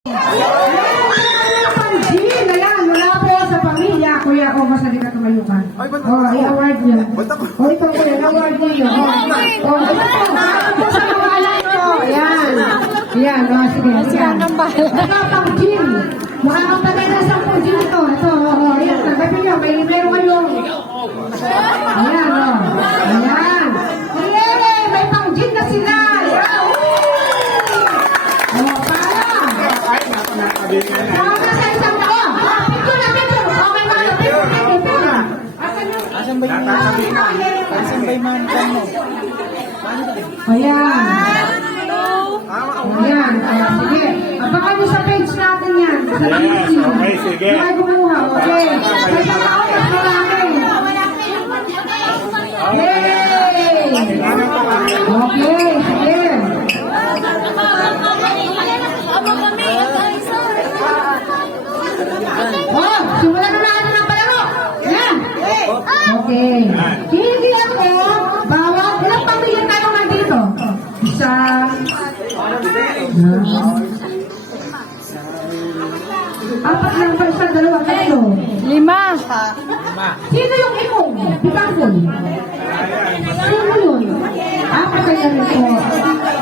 Ayan, mula po sa pamilya, Kuya, o basta di ka tumayukan. I-award niyo. O, ito po yun, award niyo. O, ito po sa pangalan nyo. Ayan. Ayan, sige. Nakapang gin. Makakapagay na sa pong gin ito. Ito, ayan. Sabi niyo, meron kayong. Ayan, o. Ayan. Yay! May pang gin na sila. Ayan. O, para. Para sa isang taon. Picture na picture. Okay na. Picture na. Asan ba yung mo? Ayan. Ayan. Sige. Abangan nyo sa page natin yan. Sa YouTube. Okay, sige. May kumuha. Okay. May isang taon mas marami. Yay! Okay. Sige. Oh, simulan na natin ang palaro. Yan. Okay. Hindi ako, bawat, ilang pamilya tayo nandito? Isa. Apat lang pa, isa, dalawa, tatlo. 5. Sino yung imong? Bikangkol. Sino yun? Patay na rin po.